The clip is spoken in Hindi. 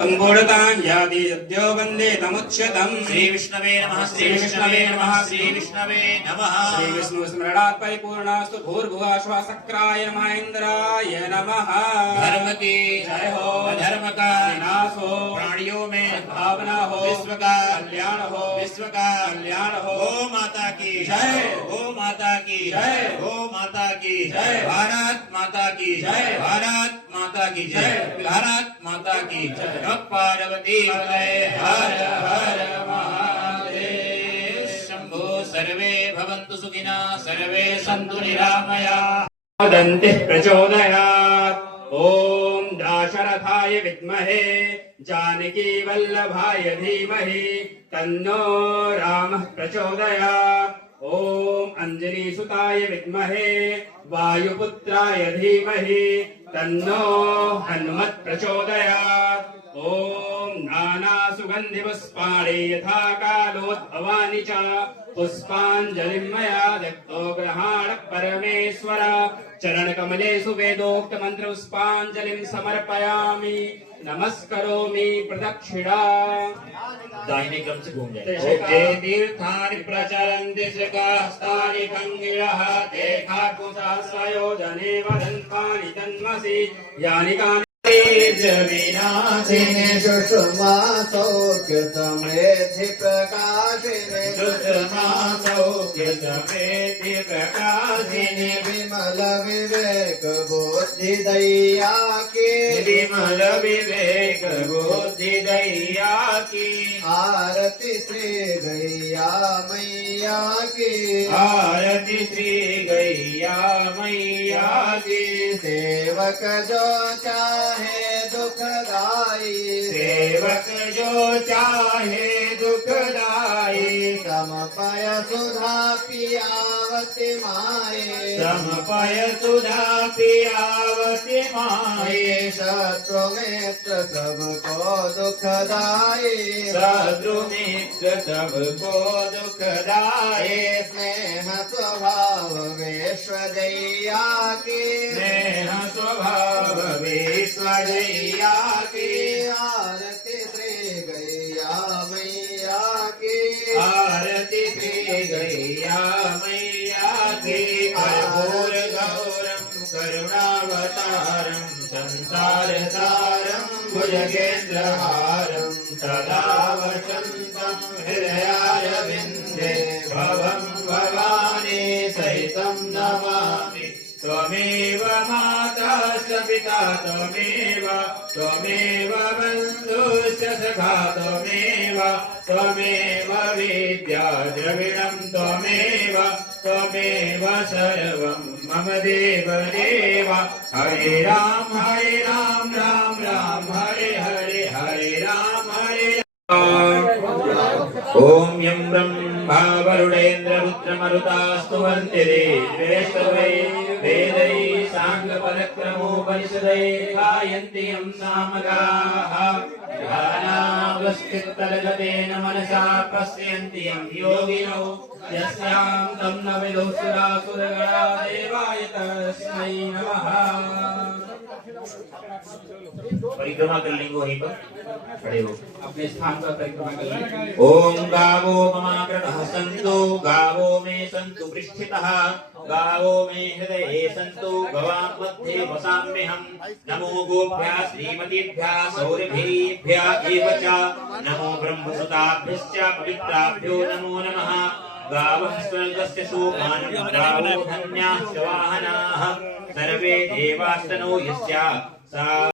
संबोधतां यद्यो वन्दे तमुच्यतम्। श्री विष्णवे नमः, श्री विष्णवे नमः, श्री विष्णवे नमः। श्री विष्णु स्मरणात् परिपूर्णास्तु भूर्भुवः स्वः शक्राय नमः इंद्राय नमः। धर्म की जय हो, धर्म का विनाश हो, प्राणियों में भावना हो, विश्व का कल्याण हो, विश्व का कल्याण हो। गो माता की जय, गो माता की जय, गो माता की जय, भारत माता की जय, भारत माता की जय, भारत माता की जय। पार्वती हर हर महादेव। शंभो सर्वे भवन्तु सुखिनः, सर्वे सन्तु निरामयाः। वदन्तिः प्रचोदयात्। ॐ दाशरथाय विद्महे जानकी वल्लभाय धीमहि तन्नो रामः प्रचोदयात्। ॐ अंजनीसुताय विद्महे वायुपुत्राय धीमहि तन्नो हनुमत् प्रचोदयात्। ॐ नानासुगन्धिपुष्पाणि यथा कालोद्भवानि च पुष्पाञ्जलिं मया दत्तो गृहाण परमेश्वर। चरणकमलेषु वेदोक्तमन्त्रपुष्पाञ्जलिं समर्पयामि। नमस्करोमि प्रदक्षिणा। दाहिने क्रम से घूम जाए। जय तीर्थानि प्रचरन्ति शिखहस्तानि कंगिरः ते खाकुसहस्रयोजने वदन्तानि तन्मसि यानि कानि विनाशिने सुषमा सौख्य समृद्धि प्रकाशिने सुषमा सौख्य समृद्धि प्रकाशिने विमल विवेक बुद्धि दैया की विमल विवेक बुद्धि दैया की आरती श्री गैया मैया की आरती श्री गैया मैया की सेवक जो चाहे दुखदाई सेवक जो चाहे दुखदाई समपय सुधा पियावती माए समपय सुधा पियावती माए शत्रु मित्र सबको दुखदाई शत्रु मित्र सबको दुखदाई स्नेह स्वभाव विश्वजैया की स्नेह स्वभाव विश्वजैया की आरती श्री गैया मैया की आरती श्री गैया मैया की कर्पूर गौरम करुणावतारम संसार सारम भुजगेन्द्रहारम सदा वसंतम हृदयारविंदे भवं भवानी सहितं नमामि। त्वमेव माता च पिता त्वमेव त्वमेव बन्धुश्च सखा त्वमेव विद्या द्रविणं त्वमेव त्वमेव सर्वं मम देव देव। हरे राम राम राम हरे हरे हरे राम हरे ओम यं ब्रह्मा वरुणेन्द्र रुद्रमरुतास्तुवन्ति देवैस्तवै वेदैः साङ्गपदक्रमोपनिषदैः गायन्ति यं सामगाः। ध्यानावस्थिततलगतेन मनसा पश्यन्ति यं योगिनो यस्यां तं न विदुः सुरासुरगणा देवाय तस्मै नमः। परिक्रमा कर लेंगे वहीं पर खड़े हो अपने स्थान पर परिक्रमा कर लें। ओम गावो ममाग्रतः सन्तु गावो मे सन्तु पृष्ठितः गावो मे हृदये सन्तु गवां मध्ये वसाम्यहम्। नमो गोभ्यः श्रीमतीभ्यः सौरभीभ्यः एव च नमो ब्रह्मसुताभ्यश्च पवित्राभ्यो नमो नमः। गावः स्वर्गस्य सोपानं गावो धन्याश्च वाहनाः सर्वे देवास्तनो यस्या सा